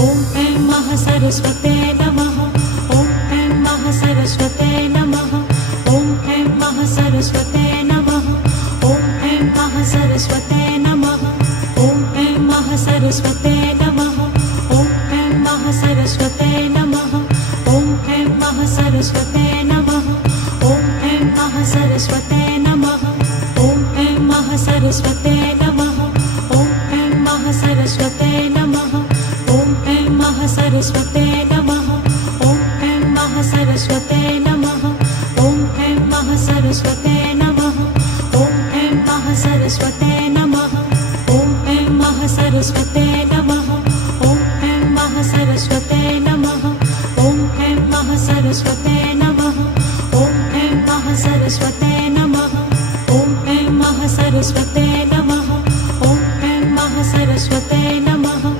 ॐ ऐं महासरस्वते नमः। ॐ ऐं महासरस्वते नमः। ॐ ऐं महासरस्वते नमः। ॐ ऐं महासरस्वते नमः। ॐ ऐं महासरस्वते नमः। ॐ ऐं महासरस्वते नमः। ॐ ऐं महासरस्वते नमः। ॐ ऐं महासरस्वते नमः। ॐ ऐं महासरस्वते नमः। ॐ ऐं महासरस्वते नमः। ॐ ऐं महासरस्वते